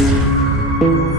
Thank you.